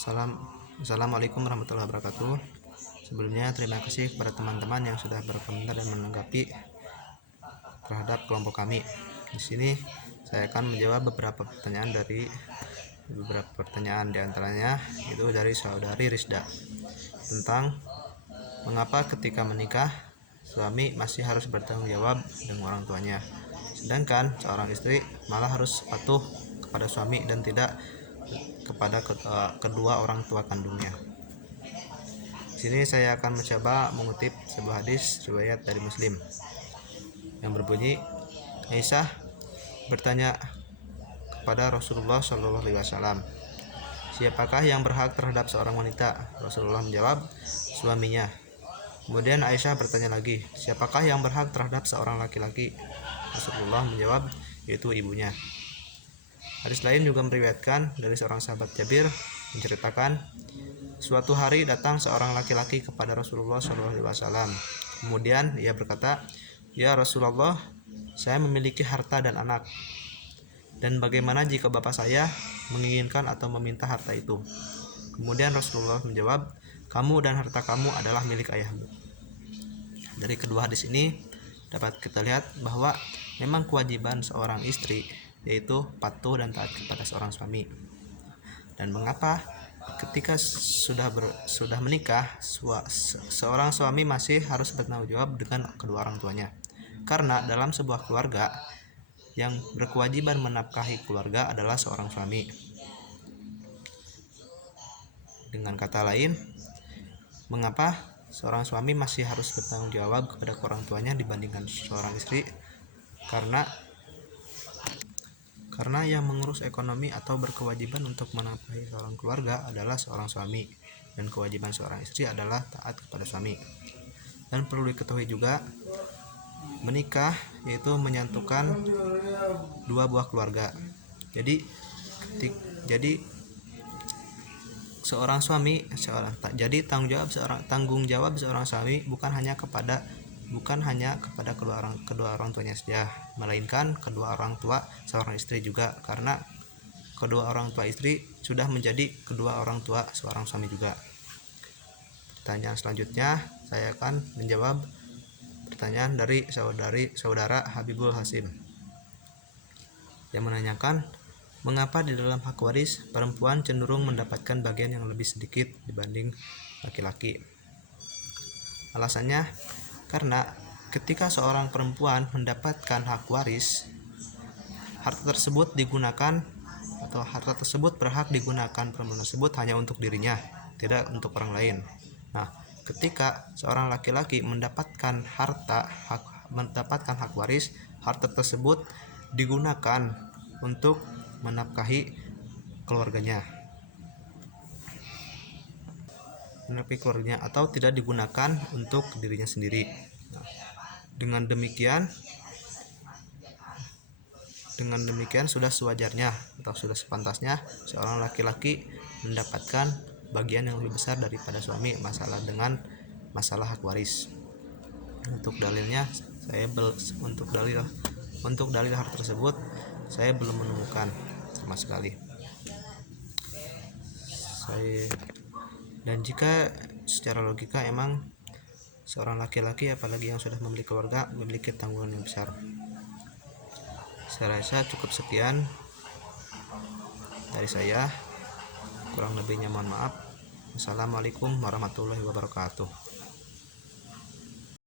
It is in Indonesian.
Assalamualaikum warahmatullahi wabarakatuh. Sebelumnya terima kasih kepada teman-teman yang sudah berkomentar dan menanggapi terhadap kelompok kami. Di sini saya akan menjawab beberapa pertanyaan di antaranya itu dari saudari Rizda tentang mengapa ketika menikah suami masih harus bertanggung jawab dengan orang tuanya, sedangkan seorang istri malah harus patuh kepada suami dan tidak kepada kedua orang tua kandungnya. Di sini saya akan mencoba mengutip sebuah hadis riwayat dari Muslim yang berbunyi, Aisyah bertanya kepada Rasulullah SAW, siapakah yang berhak terhadap seorang wanita? Rasulullah menjawab, suaminya. Kemudian Aisyah bertanya lagi, siapakah yang berhak terhadap seorang laki-laki? Rasulullah menjawab, yaitu ibunya. Hadis lain juga meriwayatkan dari seorang sahabat Jabir menceritakan, suatu hari datang seorang laki-laki kepada Rasulullah SAW. Kemudian ia berkata, ya Rasulullah, saya memiliki harta dan anak. Dan bagaimana jika bapak saya menginginkan atau meminta harta itu? Kemudian Rasulullah menjawab, kamu dan harta kamu adalah milik ayahmu. Dari kedua hadis ini dapat kita lihat bahwa memang kewajiban seorang istri yaitu patuh dan taat kepada seorang suami. Dan mengapa ketika sudah menikah seorang suami masih harus bertanggung jawab dengan kedua orang tuanya? Karena dalam sebuah keluarga yang berkewajiban menafkahi keluarga adalah seorang suami. Dengan kata lain, mengapa seorang suami masih harus bertanggung jawab kepada orang tuanya dibandingkan seorang istri? Karena yang mengurus ekonomi atau berkewajiban untuk menafkahi seorang keluarga adalah seorang suami, dan kewajiban seorang istri adalah taat kepada suami. Dan perlu diketahui juga, menikah yaitu menyatukan dua buah keluarga. Jadi tanggung jawab seorang suami bukan hanya kepada kedua orang tuanya saja, melainkan kedua orang tua seorang istri juga, karena kedua orang tua istri sudah menjadi kedua orang tua seorang suami juga. Pertanyaan selanjutnya saya akan menjawab pertanyaan dari saudara Habibul Hasim yang menanyakan, mengapa di dalam hak waris perempuan cenderung mendapatkan bagian yang lebih sedikit dibanding laki-laki? Alasannya karena ketika seorang perempuan mendapatkan hak waris, harta tersebut berhak digunakan perempuan tersebut hanya untuk dirinya, tidak untuk orang lain. Nah, ketika seorang laki-laki mendapatkan hak waris, harta tersebut digunakan untuk menafkahi keluarganya atau tidak digunakan untuk dirinya sendiri. Nah, dengan demikian sudah sewajarnya atau sudah sepantasnya seorang laki-laki mendapatkan bagian yang lebih besar daripada suami dengan masalah hak waris. Untuk dalil hal tersebut saya belum menemukan sama sekali. Dan jika secara logika emang seorang laki-laki apalagi yang sudah memiliki keluarga memiliki tanggungan yang besar. Saya rasa cukup sekian dari saya, kurang lebihnya mohon maaf. Assalamualaikum warahmatullahi wabarakatuh.